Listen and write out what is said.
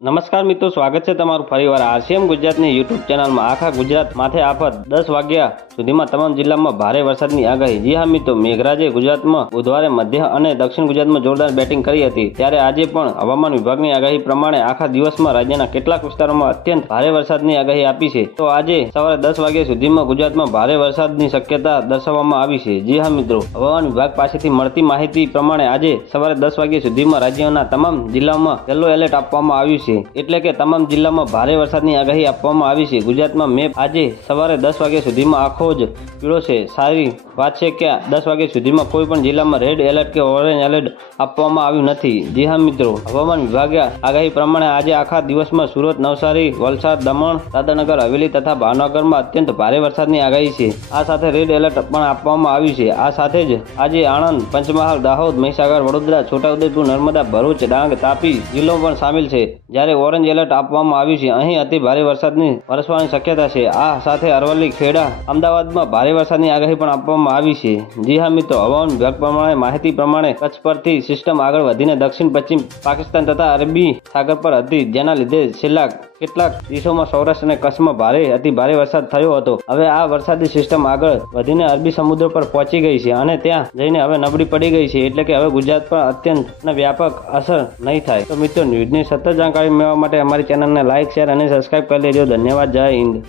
નમસ્કાર મિત્રો, સ્વાગત છે તમારું ફરીવાર આરસીએમ ગુજરાતની યુટ્યુબ ચેનલમાં. આખા ગુજરાત માથે આફત. દસ વાગ્યા સુધીમાં તમામ જિલ્લામાં ભારે વરસાદની આગાહી. જી હા મિત્રો, મેઘરાજે ગુજરાતમાં બુધવારે મધ્ય અને દક્ષિણ ગુજરાતમાં જોરદાર બેટિંગ કરી હતી. ત્યારે આજે પણ હવામાન વિભાગની આગાહી પ્રમાણે આખા દિવસમાં રાજ્યના કેટલાક વિસ્તારોમાં અત્યંત ભારે વરસાદની આગાહી આપી છે. તો આજે સવારે દસ વાગ્યા સુધીમાં ગુજરાતમાં ભારે વરસાદની શક્યતા દર્શાવવામાં આવી છે. જી હા મિત્રો, હવામાન વિભાગ પાસેથી મળતી માહિતી પ્રમાણે આજે સવારે દસ વાગ્યા સુધીમાં રાજ્યના તમામ જિલ્લામાં યલો એલર્ટ આપવામાં આવ્યું છે. એટલે કે તમામ જિલ્લામાં ભારે વરસાદની આગાહી આપવામાં આવી છે. ગુજરાતમાં મેપ આજે સવારે દસ વાગ્યા સુધીમાં આખો જ પીળો છે. સારી વાત છે કે દસ વાગ્યા સુધીમાં કોઈ પણ જિલ્લામાં રેડ એલર્ટ કે ઓરેન્જ એલર્ટ આપવામાં આવ્યું નથી. જી હા, મિત્રો. હવામાન વિભાગે આગાહી પ્રમાણે આજે આખા દિવસમાં સુરત, નવસારી, વલસાડ, દમણ દાદાનગર હવેલી તથા ભાવનગરમાં અત્યંત ભારે વરસાદની આગાહી છે. આ સાથે રેડ એલર્ટ પણ આપવામાં આવ્યું છે. આ સાથે જ આજે આણંદ, પંચમહાલ, દાહોદ, મહીસાગર, વડોદરા, છોટાઉદેપુર, નર્મદા, ભરૂચ, ડાંગ, તાપી જિલ્લો પણ સામેલ છે. જ્યારે ઓરેન્જ એલર્ટ આપવામાં આવ્યું છે, અહીં અતિ ભારે વરસાદની વરસવાની શક્યતા છે. આ સાથે અરવલ્લી, ખેડા, અમદાવાદમાં ભારે વરસાદની આગાહી પણ આપવામાં આવી છે. જી હા મિત્રો, હવામાન વિભાગ પ્રમાણે માહિતી પ્રમાણે કચ્છ પરથી સિસ્ટમ આગળ વધીને દક્ષિણ, પશ્ચિમ પાકિસ્તાન તથા અરબી સાગર પર હતી, જેના લીધે છેલ્લા કેટલાક દિવસોમાં સૌરાષ્ટ્ર અને કચ્છમાં ભારે, અતિ ભારે વરસાદ થયો હતો. હવે આ વરસાદી સિસ્ટમ આગળ વધીને અરબી સમુદ્ર પર પહોંચી ગઈ છે અને ત્યાં જઈને હવે નબળી પડી ગઈ છે, એટલે કે હવે ગુજરાત પર અત્યંત વ્યાપક અસર નહીં થાય. તો મિત્રો, ન્યૂઝની સતત જાણકારી મેળવવા માટે અમારી ચેનલને લાઇક શેર અને સબસ્ક્રાઇબ કરી લેજો. ધન્યવાદ. જય હિન્દ.